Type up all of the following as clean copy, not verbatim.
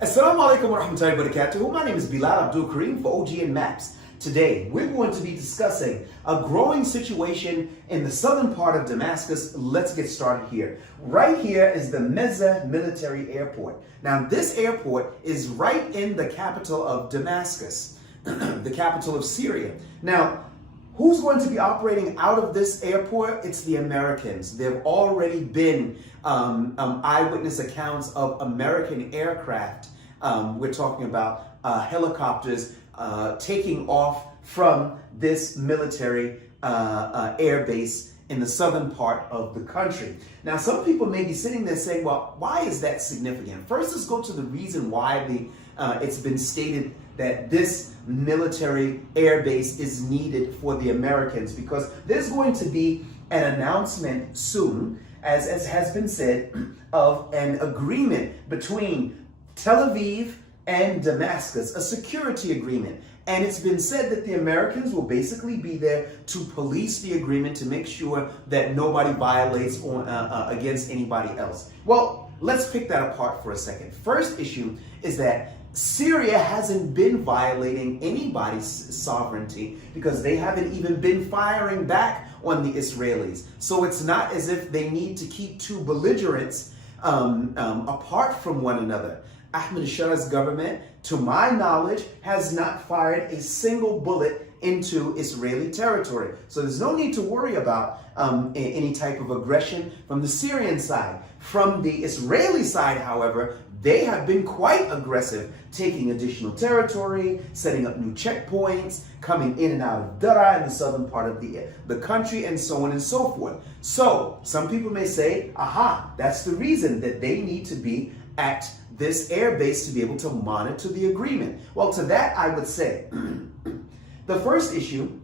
Assalamu alaikum wa rahmatullahi wa barakatuh. My name is Bilal Abdul Kareem for OGN Maps. Today, we're going to be discussing a growing situation in the southern part of Damascus. Let's get started here. Right here is the Meza Military Airport. Now, this airport is right in the capital of Damascus, the capital of Syria. Now, who's going to be operating out of this airport? It's the Americans. There have already been eyewitness accounts of American aircraft. We're talking about helicopters taking off from this military airbase in the southern part of the country. Now, some people may be sitting there saying, well, why is that significant? First, let's go to the reason why it's been stated that this military airbase is needed for the Americans, because there's going to be an announcement soon, as has been said, of an agreement between Tel Aviv and Damascus, a security agreement. And it's been said that the Americans will basically be there to police the agreement to make sure that nobody violates against anybody else. Well, let's pick that apart for a second. First issue is that Syria hasn't been violating anybody's sovereignty because they haven't even been firing back on the Israelis. So it's not as if they need to keep two belligerents apart from one another. Ahmed Shah's government, to my knowledge, has not fired a single bullet into Israeli territory. So there's no need to worry about any type of aggression from the Syrian side. From the Israeli side, however, they have been quite aggressive, taking additional territory, setting up new checkpoints, coming in and out of Dara in the southern part of the country, and so on and so forth. So some people may say, aha, that's the reason that they need to be at this airbase to be able to monitor the agreement. Well, to that I would say, the first issue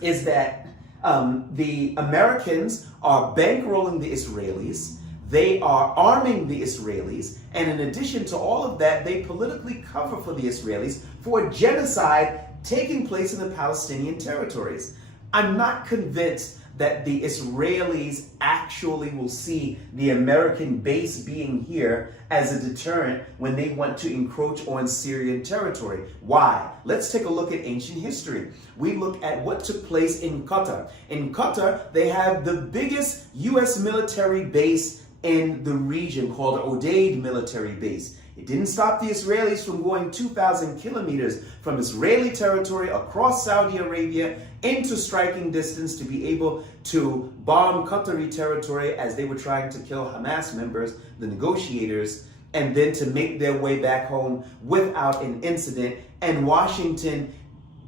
is that the Americans are bankrolling the Israelis. They are arming the Israelis, and in addition to all of that, they politically cover for the Israelis for genocide taking place in the Palestinian territories. I'm not convinced that the Israelis actually will see the American base being here as a deterrent when they want to encroach on Syrian territory. Why? Let's take a look at ancient history. We look at what took place in Qatar. In Qatar, they have the biggest U.S. military base in the region called Odeid Military Base. It didn't stop the Israelis from going 2,000 kilometers from Israeli territory across Saudi Arabia into striking distance to be able to bomb Qatari territory as they were trying to kill Hamas members, the negotiators, and then to make their way back home without an incident. And Washington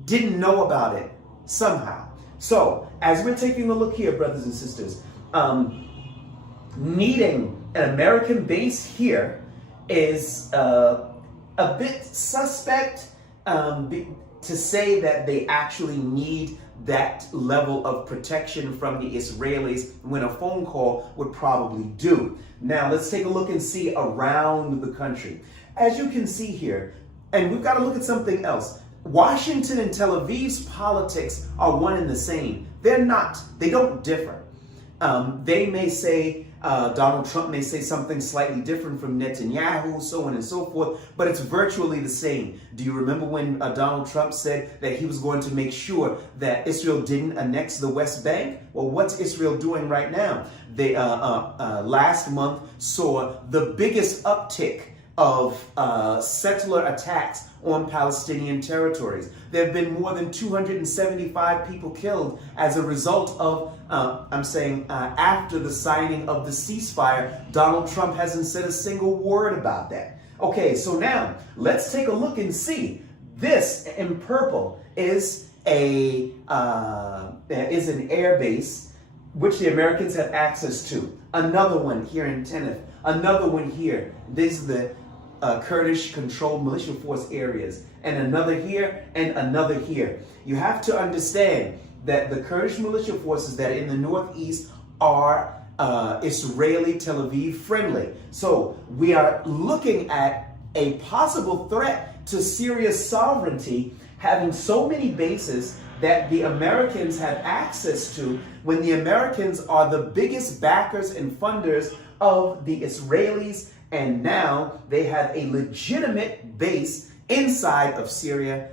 didn't know about it somehow. So as we're taking a look here, brothers and sisters, needing an American base here is a bit suspect to say that they actually need that level of protection from the Israelis when a phone call would probably do. Now, let's take a look and see around the country. As you can see here, and we've got to look at something else. Washington and Tel Aviv's politics are one and the same. They're not. They don't differ. They may say, Donald Trump may say something slightly different from Netanyahu, so on and so forth, but it's virtually the same. Do you remember when Donald Trump said that he was going to make sure that Israel didn't annex the West Bank? Well, what's Israel doing right now? They last month saw the biggest uptick of settler attacks on Palestinian territories. There have been more than 275 people killed as a result of, after the signing of the ceasefire. Donald Trump hasn't said a single word about that. Okay, so now let's take a look and see. This in purple is an airbase which the Americans have access to. Another one here in Tenerife. Another one here. These are the Kurdish-controlled militia force areas, and another here, and another here. You have to understand that the Kurdish militia forces that are in the northeast are Israeli Tel Aviv friendly. So we are looking at a possible threat to Syria's sovereignty, having so many bases that the Americans have access to, when the Americans are the biggest backers and funders of the Israelis and now they have a legitimate base inside of Syria.